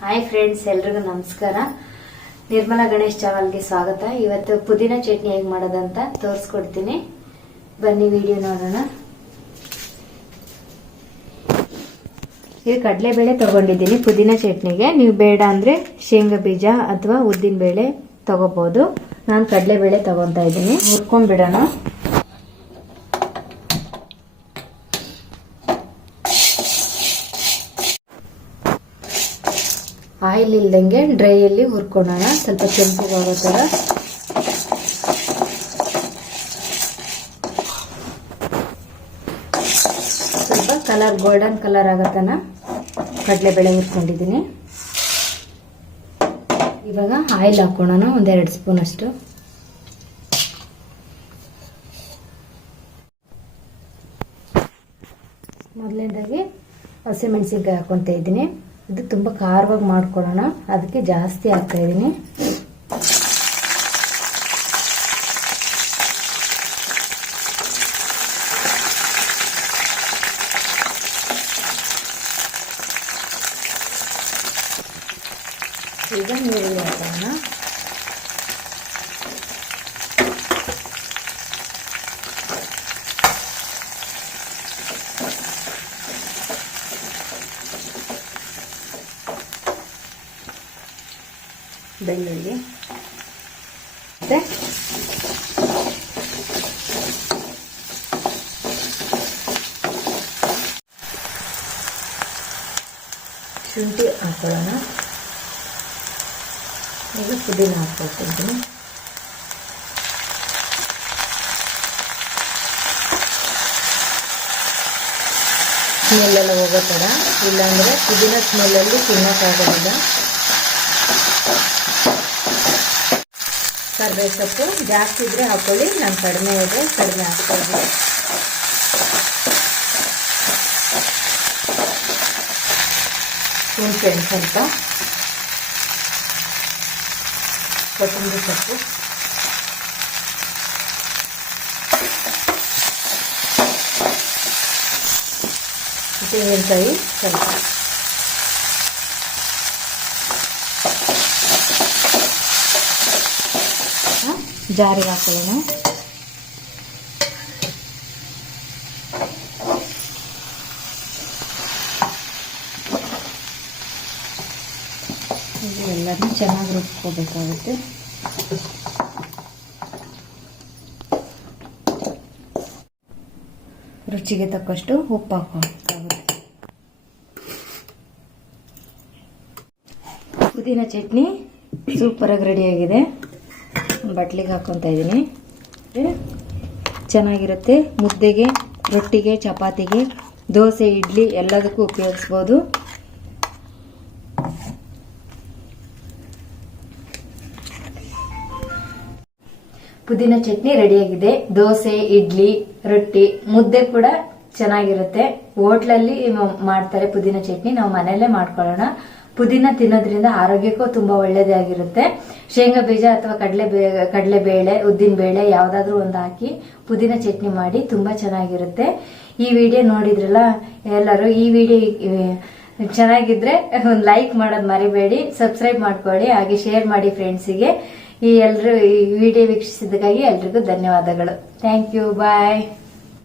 Hi friends ಎಲ್ರಿಗೂ ನಮಸ್ಕಾರ. ನಿರ್ಮಲಾ ಗಣೇಶ್ ಚಾವಲ್ಗೆ ಸ್ವಾಗತ. ಇವತ್ತು ಪುದೀನ ಚಟ್ನಿ ಹೇಗೆ ಮಾಡೋದಂತ ತೋರಿಸ್ಕೊಡ್ತೀನಿ. ಬನ್ನಿ ವಿಡಿಯೋ ನೋಡೋಣ. ಇದು ಕಡಲೆಬೇಳೆ ತಗೊಂಡಿದ್ದೀನಿ ಪುದೀನ ಚಟ್ನಿಗೆ. ನೀವು ಬೇಡ ಅಂದ್ರೆ ಶೇಂಗಾ ಬೀಜ ಅಥವಾ ಉದ್ದಿನ ಬೇಳೆ ತಗೋಬಹುದು ನಾನು ಕಡಲೆಬೇಳೆ ತಗೊಂತಾ ಇದ್ದೀನಿ. ಹುರ್ಕೊಂಡ್ಬಿಡೋಣ. ಆಯಿಲ್ ಇಲ್ದಂಗೆ ಡ್ರೈಯಲ್ಲಿ ಹುರ್ಕೊಳ್ಳೋಣ ಸ್ವಲ್ಪ ಕೆಂಪಗಾಗೋ ಥರ. ಸ್ವಲ್ಪ ಕಲರ್, ಗೋಲ್ಡನ್ ಕಲರ್ ಆಗತ್ತನ ಕಡಲೆಬೇಳೆ ಹುರ್ಕೊಂಡಿದ್ದೀನಿ. ಇವಾಗ ಆಯಿಲ್ ಹಾಕೋಣ ಒಂದೆರಡು ಸ್ಪೂನ್ ಅಷ್ಟು. ಮೊದಲನೇದಾಗಿ ಹಸಿಮೆಣಸಿನ್ಕಾಯಿ ಹಾಕೊತಾ ಇದ್ದೀನಿ. ಇದು ತುಂಬ ಖಾರವಾಗಿ ಮಾಡ್ಕೊಳ್ಳೋಣ. ಅದಕ್ಕೆ ಜಾಸ್ತಿ ಹಾಕ್ತಾ ಇದ್ದೀನಿ. ಈಗ ನೀರುಳ್ಳಿ ಹಾಕೋಣ. ಬೆಳ್ಳುಳ್ಳಿ. ಮತ್ತೆ? ಶುಂಠಿ ಹಾಕೊಳ್ಳೋಣ. ಈಗ ಪುದೀನ ಹಾಕ್ಕೊಳ್ತಿದ್ದೀನಿ ಸ್ಮೆಲ್ಲೆಲ್ಲ ಹೋಗೋ ಥರ. ಇಲ್ಲಾಂದರೆ ಪುದೀನ ಸ್ಮೆಲ್ಲಲ್ಲಿ ತಿನ್ನೋಕ್ಕಾಗೋದಿಲ್ಲ. ಕರ್ಬೇವು ಸೊಪ್ಪು ಜಾಸ್ತಿ ಇದ್ರೆ ಹಾಕೊಳ್ಳಿ ನಾನು ಕಡಿಮೆ ಇದೆ ಕಡಿಮೆ ಹಾಕ್ತಾ ಇದ್ದೀನಿ ಹುಣಸೆ ಹಣ್ಣು ಸ್ವಲ್ಪ ಕೊತ್ತಂಬರಿ ಸೊಪ್ಪು ತೆಂಗಿನಕಾಯಿ ಸ್ವಲ್ಪ ಜಾರಿಗೆ ಹಾಕೊಳ್ಳೋಣ. ಎಲ್ಲನೂ ಚೆನ್ನಾಗಿ ರುಬ್ಕೋಬೇಕಾಗುತ್ತೆ. ರುಚಿಗೆ ತಕ್ಕಷ್ಟು ಉಪ್ಪು ಹಾಕೋಬೇಕಾಗುತ್ತೆ ಪುದೀನ ಚಟ್ನಿ ಸೂಪರಾಗಿ ರೆಡಿಯಾಗಿದೆ ಬಟ್ಲಿಗೆ ಹಾಕ್ಕೊತಾ ಇದ್ದೀನಿ ಚೆನ್ನಾಗಿರುತ್ತೆ. ಮುದ್ದೆಗೆ, ರೊಟ್ಟಿಗೆ, ಚಪಾತಿಗೆ, ದೋಸೆ, ಇಡ್ಲಿ ಎಲ್ಲದಕ್ಕೂ ಉಪಯೋಗಿಸ್ಬೋದು. ಪುದೀನ ಚಟ್ನಿ ರೆಡಿಯಾಗಿದೆ. ದೋಸೆ, ಇಡ್ಲಿ, ರೊಟ್ಟಿ, ಮುದ್ದೆ ಕೂಡ ಚೆನ್ನಾಗಿರುತ್ತೆ. ಹೋಟ್ಲಲ್ಲಿ ಮಾಡ್ತಾರೆ ಪುದೀನ ಚಟ್ನಿ. ನಾವು ಮನೆಯಲ್ಲೇ ಮಾಡ್ಕೊಳ್ಳೋಣ. ಪುದೀನ ತಿನ್ನೋದ್ರಿಂದ ಆರೋಗ್ಯಕ್ಕೂ ತುಂಬಾ ಒಳ್ಳೇದಾಗಿರುತ್ತೆ. ಶೇಂಗಾ ಬೀಜ ಅಥವಾ ಕಡಲೆ ಕಡಲೆ ಬೇಳೆ, ಉದ್ದಿನ ಬೇಳೆ ಯಾವ್ದಾದ್ರು ಒಂದು ಹಾಕಿ ಪುದೀನ ಚಟ್ನಿ ಮಾಡಿ ತುಂಬಾ ಚೆನ್ನಾಗಿರುತ್ತೆ. ಈ ವಿಡಿಯೋ ನೋಡಿದ್ರಲ್ಲ ಎಲ್ಲರೂ, ಈ ವಿಡಿಯೋ ಚೆನ್ನಾಗಿದ್ರೆ ಒಂದು ಲೈಕ್ ಮಾಡೋದು ಮರಿಬೇಡಿ, ಸಬ್ಸ್ಕ್ರೈಬ್ ಮಾಡ್ಕೊಳ್ಳಿ, ಹಾಗೆ ಶೇರ್ ಮಾಡಿ ಫ್ರೆಂಡ್ಸಿಗೆ. ಈ ಎಲ್ಲರೂ ಈ ವಿಡಿಯೋ ವೀಕ್ಷಿಸಿದ್ದಕ್ಕಾಗಿ ಎಲ್ರಿಗೂ ಧನ್ಯವಾದಗಳು. Thank you, bye.